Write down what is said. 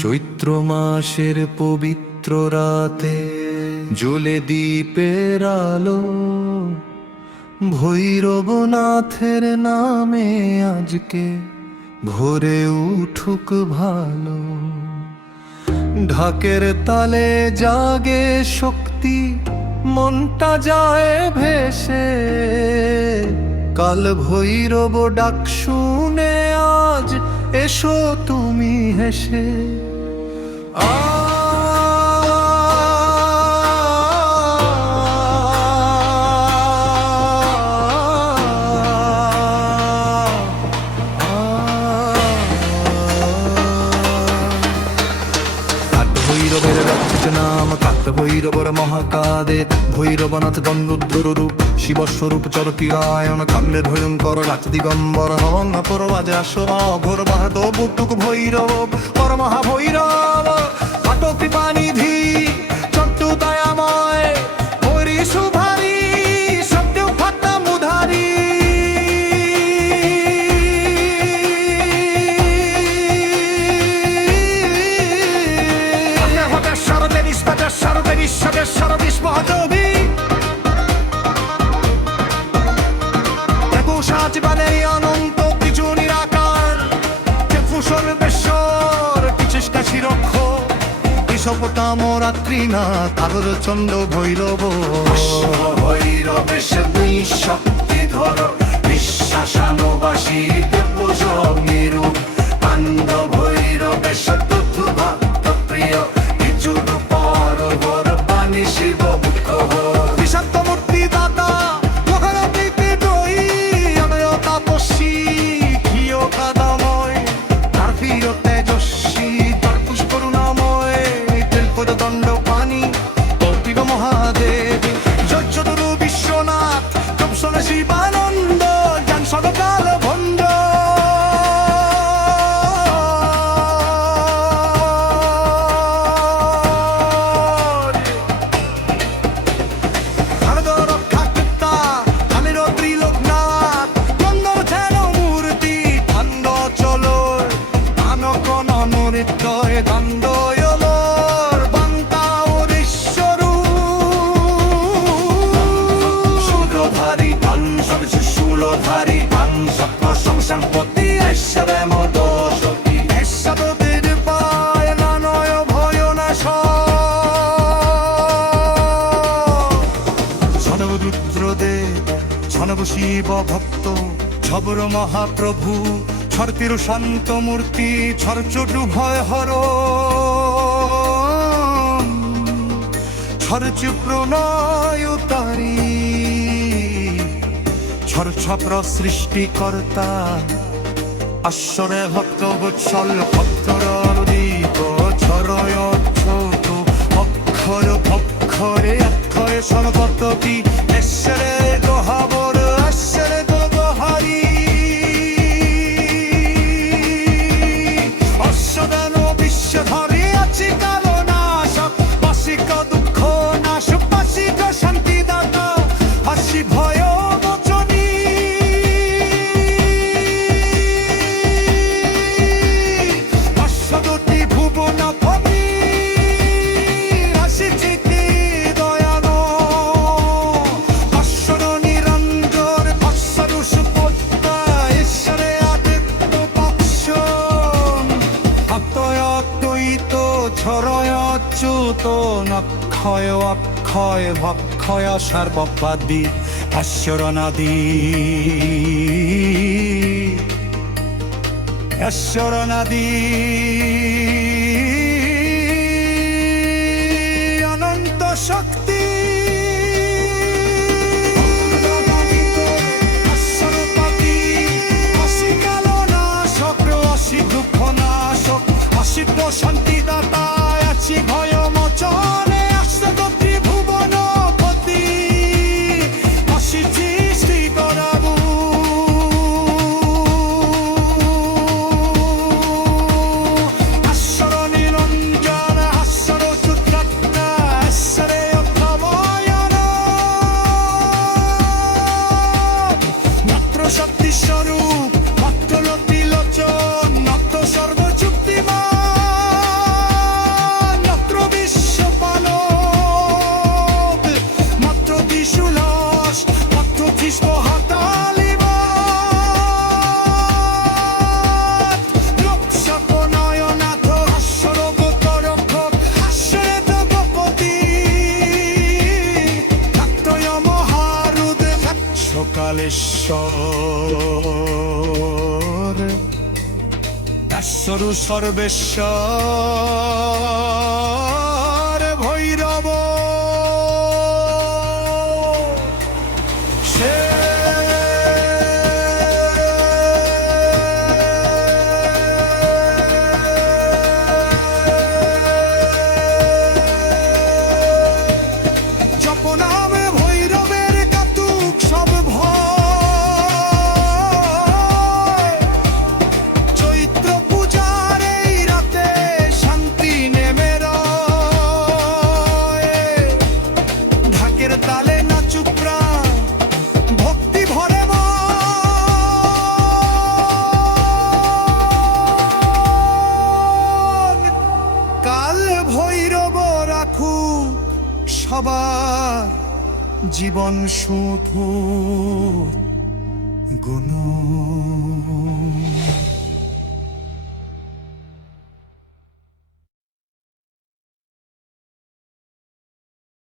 চৈত্র মাসের পবিত্র রাতে জ্বলে দীপের আলো, ভৈরবনাথের নামে আজকে ভোরে উঠুক ভালো। ঢাকের তালে জাগে শক্তি, মনটা যায় ভেসে, কাল ভৈরব ডাক শুনে আজ এসো তুমি হেসে। ভৈরবের রাজ্য নাম কাত্ত ভৈরবর মহাকাদের, ভৈরবনাথ দণ্ডরুদ্র রূপ শিবস্বরূপ চরকিরায়ণ কাণ্ডে ভয়ঙ্কর রাজ দিগম্বর হন পরবাজে আসর ঘোর বাহত বুটুক ভৈরব পর মহাভৈরব আত কৃপানিধি চট্টু দয়াময় হরি সুভারি সত্য ফাটা মুধারি। অনন্ত কিছু নিরাকার সর্বেশ্বর বিচেষ্টা শিরক্ষ বিষপতাম রাত্রিনাথ আদর চন্দ্র ভৈরব। ভৈরবেশ দুই শক্তি ধর বিশ্বাসানুবাসী দেবযোগীরূ পান্ড ভৈরবেশ তথু ভক্ত প্রিয় বিচুর পর বর পানি শিব মুখ বিষাক্ত মূর্তি দাতা মহারথীতে দই অনয় তাপস্বী ঘিয় কাদাময় তার প্রিয় তেজস্বী তার পুষ্করুণাময় তেলপদ দণ্ড পানি কৌপিক মহাদেব যজ্জদুরু বিশ্বনাথ কংসন শিবানন্দ জ্ঞান সদকাল ভণ্ড। সম্পত্তি ঐশ্বরে মদ শক্তি ঈশ্বরের পায় নানয় ভয় নাশ ছনব রুদ্রদেব ছনব শিব ভক্ত ছবর মহাপ্রভু ছরতির শান্ত মূর্তি ছরচটু ভয় হর ছরচু প্রণয় তারি ছরছপ্র সৃষ্টিকর্তা আশ্বরে ভক্ত বৎসল ভক্তর দীপ ছরয় ছোট অক্ষর অক্ষরে অক্ষরে সম্পত্তি ঈশ্বরে দোহাবর ঈশ্বরে দোহারি অশ্বদান বিশ্বধরে আছি কালো নাশক বাসিক দুঃখ নাশ বাসিক শান্তি দাতা হাসি ভয় অক্ষয় অক্ষয় ভক্ষয় সর্বপাদি ঈশ্বরনাদি ঈশ্বরনাদি অনন্ত শক্তি শান্তি দাতা আছি ভয় মোচনে আশ্রদত্রী ভুবন পতি আসিছি শ্রী করাবু সর্বেশ্বর, ঈশ্বর সর্বেশ্বর ভৈরব সে জপনামে ভৈরবের কাতুক সব ভয়, চৈত্র পূজার এই রাতে শান্তি নেমে রয়। ঢাকের তালে নাচুক প্রাণ, ভক্তি ভরে মন। কাল ভৈরব রাখু সবার জীবন শুধু গুণ।